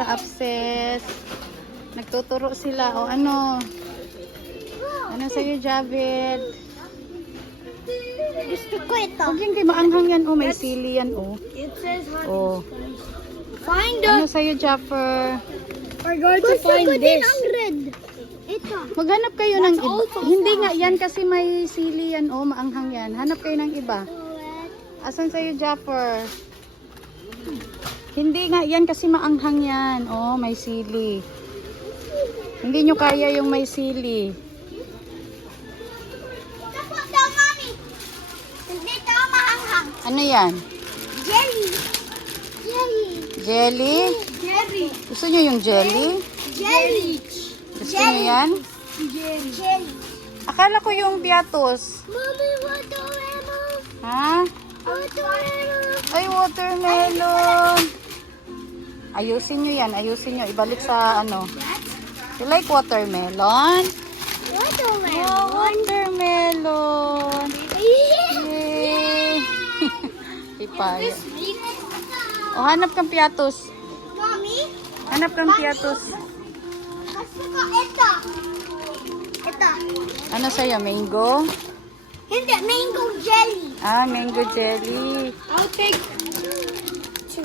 sa abscess. Nagtuturo sila. O ano? Ano sa'yo, Javid? Gusto ko ito. Huwag yung maanghang yan. O, may sili yan. O. It says O. find Ano sa'yo, Jaffer? We're going to find this. Ang red. Ito. Maghanap kayo ng iba. also Hindi nga yan kasi may sili yan. O, maanghang yan. Hanap kayo ng iba. Asan sa'yo, Jaffer? Hindi nga yan kasi maanghang yan. O, may sili. Hindi nyo kaya yung may sili. Ito po daw, mami. Hindi ito mahanghang. Ano yan? Jelly. Jelly. Jelly? Jelly. Gusto nyo yung jelly? Jelly. Gusto nyo yan? Jelly. Akala ko yung piatos. Mommy, watermelon. Ha? Watermelon. Ay, watermelon. Ayusin nyo yan. Ayusin nyo. Ibalik sa ano. You like watermelon? Watermelon. Oh, watermelon. Yay! Pipaya. O, hanap kang piatos. Mommy, Hanap kang piatos. gusto ko ito. Ito. Ano sa'yo? Mango? Hindi, mango jelly. Ah, mango jelly. I'll take two.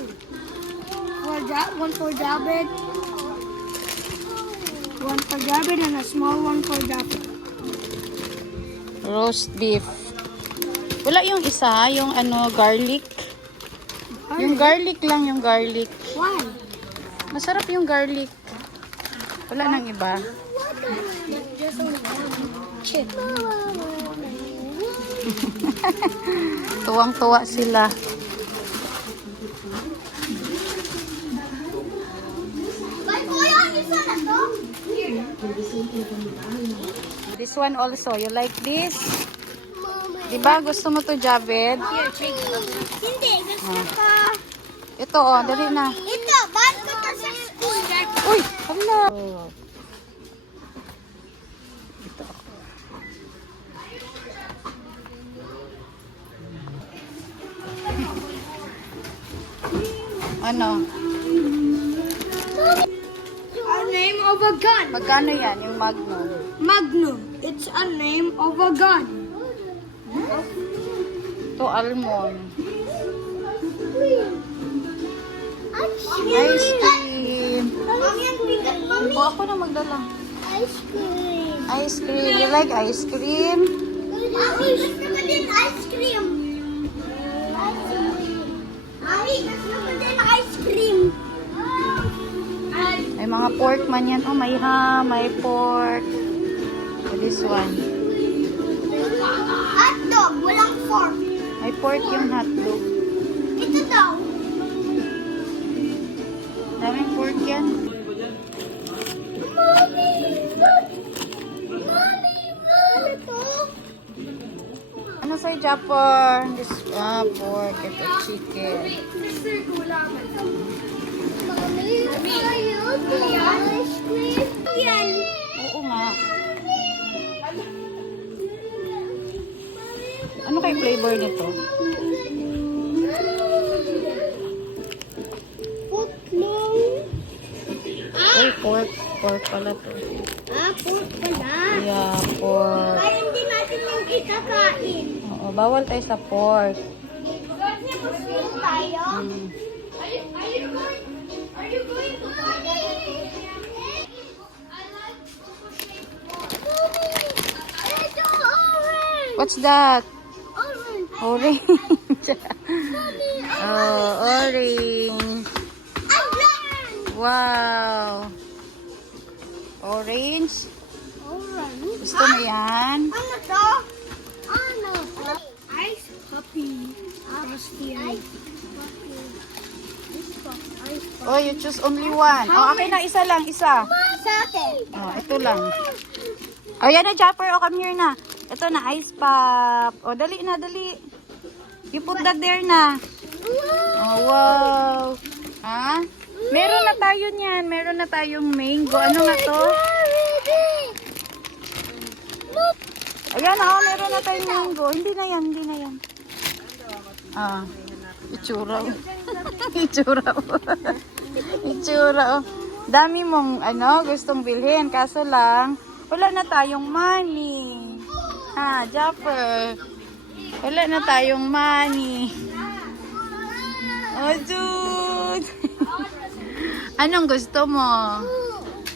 One for David. One for David and a small one for David. Roast beef. Wala yung isa, yung ano, garlic. Yung garlic lang, yung garlic. Why? Masarap yung garlic. Wala nang iba. Just only one. Chip. Tuwang-tuwa sila. This one also. You like this? Diba? Gusto mo to, Javid? Hindi, gusto ko. Ito, oh. Dali na. Ito, ba't ko to sa school? Uy! Hala! Oh. Ito ako. Ano? A name of a gun. Magkano yan, yung Magnum? Magnum. It's a name of a gun. Ito, almond. Ice Ice cream. Mami, ang bigat, mami. O, ako na magdala. Ice cream. Ice cream. You like ice cream? Mami, gusto ko din ice cream. Mami, gusto ko din ice cream. May mga pork man yan. Oh, may ham, may pork. This one. Hotdog, walang fork. May pork yung hotdog. Ito daw. Daming pork yan. Mami, look. Mami, ano to? Ano sa'yo, Japon? This, pork. Ito, chicken. Mami, ayaw ko ice cream. Yan. Oo nga. Ano kay flavor nito? Putlong. Uy, pork. Pork pala to. Pork pala. Yeah, pork. Kaya hindi natin yung ikakain. Oo, bawal tayo sa pork. Muslim tayo. Are you going to party? Ito, orange. What's that? Orange. Orange. Mommy, Oh, orange. orange. Wow. Orange. Orange. Gusto mo yan? Ano to? Ano to? Ice puppy. Frosty ice puppy. Ice puppy. Oh, you choose only one. Oh, akin na isa lang, isa. Sa akin. Oh, ito lang. Oh, yan na, Japper. Oh, come here na. Ito na, ice pop. Oh, dali na, dali. You put that there na. Oh, wow. Ha? Meron na tayo niyan. Meron na tayong mango. Ano nga to? Ayan, oh, meron na tayong mango. Hindi na yan, hindi na yan. Ah, itsura. Itsura. Itsura, oh. Dami mong, gustong bilhin. Kaso lang, wala na tayong money. Ha, Japper? Wala na tayong money. Oh, dude. Anong gusto mo?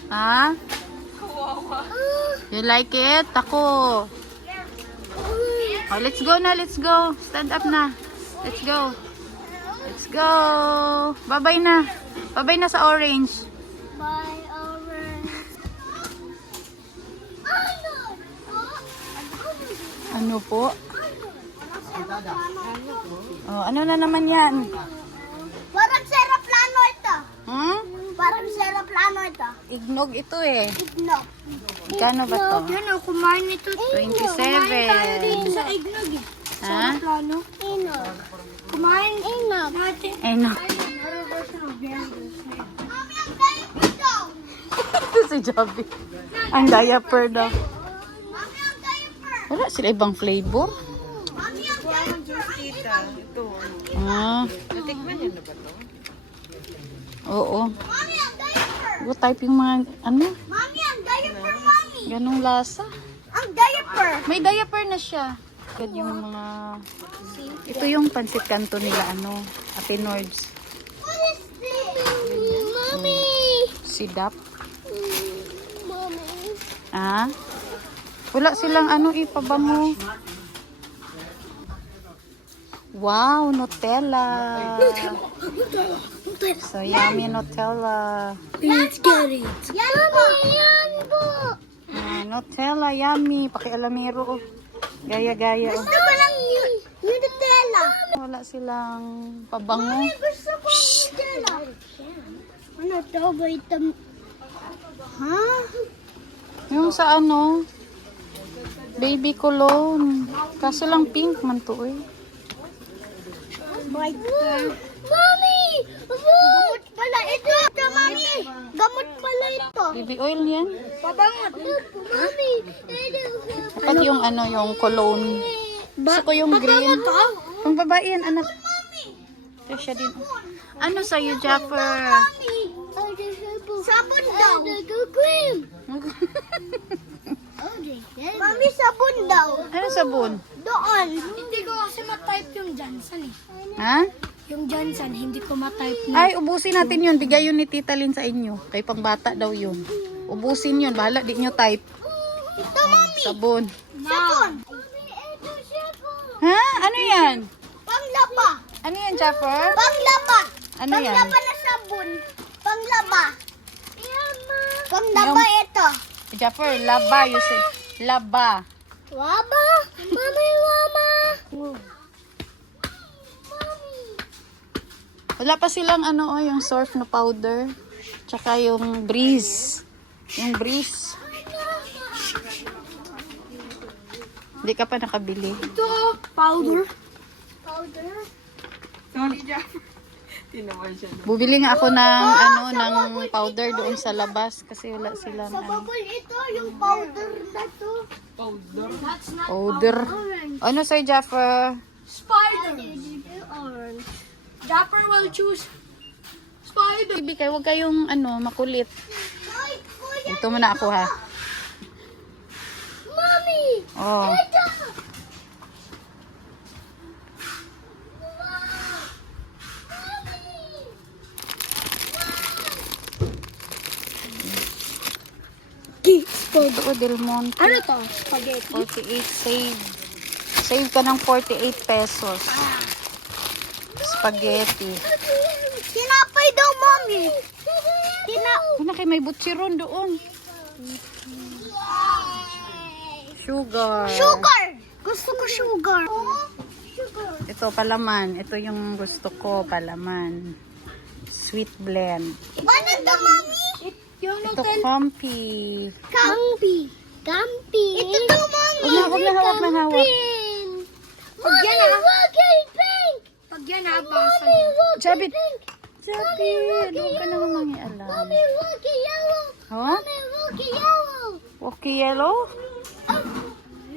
Ha? You like it? Ako. Oh, let's go na, let's go. Stand up na. Let's go. Let's go. Bye-bye na. Bye-bye na sa orange. Bye, orange. Ano po? Oh, ano na naman yan? Parang seraplano ito. Hmm? Parang seraplano ito. Ignog ito eh. Ignog. Kano ba to? Yan o, kumain ito. 27. Sa ignog eh. Ha? Plano? Inog. Kumain inog. Natin. Ano? Mami, ang diaper daw. Ito si Javi. Ang diaper daw. Mami, ang diaper. Wala sila ibang flavor. Mami, ang diaper. Ah. Natikman niyo na ba to? Oo. Mami, ang diaper. Go type yung mga, Mami, ang diaper, mami. ganong lasa. Ang diaper. May diaper na siya. Yan yung mga, ito yung pansit kanto nila, Ate Nords. What is this? Mami. Sidap. Mami. Ah? Wala silang ipabango. Wow, Nutella. So yummy Nutella. Let's get it. Yan po. Yan po. Nutella, yummy. Pakialamero. Gaya-gaya. Gusto ko lang yung Nutella. Wala silang pabango. Mami, gusto ko yung Nutella. Ano to? Wait. Ha? Yung sa baby cologne. Kaso lang pink man to eh. Wait. Mami! Gamot pala ito. Ito, mami. Gamot pala ito. Baby oil yan. Pabangot. Mami. Dapat yung yung cologne. Gusto ko yung green. Pang babae yan, anak. Ito siya din. Ano sa'yo, Japper? Sabon daw. Cream. Mami, sabon daw. Ano sabon? Doon. Hindi ko kasi ma-type yung Johnson eh. Ha? Yung Johnson, hindi ko ma-type Ay, ubusin natin yun. Bigay yun ni Tita Lynn sa inyo. Kay pangbata daw yun. Ubusin yun. Bahala, di nyo type. Ito, mami. Sabon. Sabon. Mami, ito sabon. Ha? Ano yan? Panglaba. Ano yan, Japper? Panglaba. Ano yan? Panglaba na sabon. Panglaba. Panglaba ito. Japper, laba, you say. Laba. Waba. Mami, wama. Wala pa silang yung surf na powder. Tsaka yung breeze. Yung breeze. Hindi ka pa nakabili. Ito, powder. Powder? Tinawan siya. Bubili nga ako ng ng powder doon sa labas kasi wala silang Sa bubble ito, yung powder na to. Powder. That's not powder. orange. Ano sa'yo, Jaffer? Spider. Orange. Dapper will choose spider. Baby, kayo huwag kayong makulit. Ay, kuya. Ito muna ako ha. Mommy. Oh. Ito. Ito, Del Monte. Ano to? Spaghetti. 48 save. Save ka ng 48 pesos. Spaghetti. Tinapay daw, mommy. Ano kay may butchiron doon? Sugar. Sugar. Gusto ko sugar. Sugar. Ito, palaman. Ito yung gusto ko, palaman. Sweet blend. Ano to, mommy? Ito, comfy. Campi. Campi. Ito to, mommy. Huwag na hawak na hawak. Pag yan ha. Pink. Pag yan ha, basa. Jabit. Jabit. Huwag ka naman mangialam. Mommy, look yellow. Huh? Mommy, look yellow. Okay, yellow?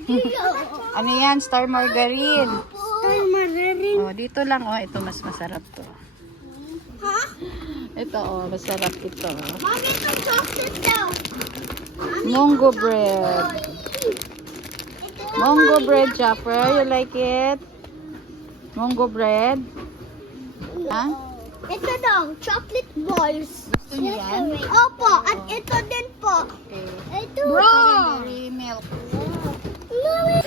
Yellow. Ano yan? Star margarine. Ay, margarin. Oh, dito lang. Oh, ito mas masarap to. Ha? Ito, oh, masarap ito. Mommy, itong chocolate daw. Mongo bread. Mongo bread, Japper. You like it? Mongo bread? Ha? Ito daw, chocolate balls. Gusto niyo yan? Opo, at ito din po. Okay. Ito. Strawberry milk. Mommy.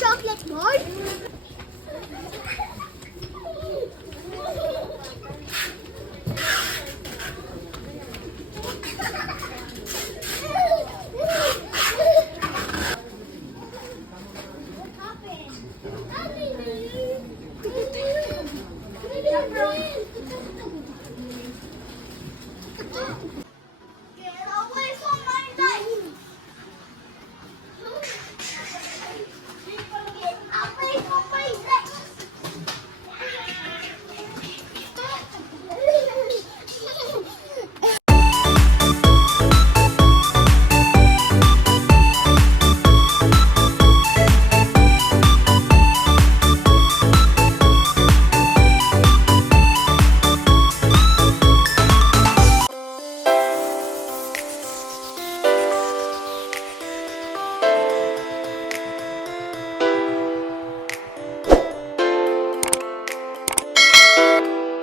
Chocolate ball. What happened?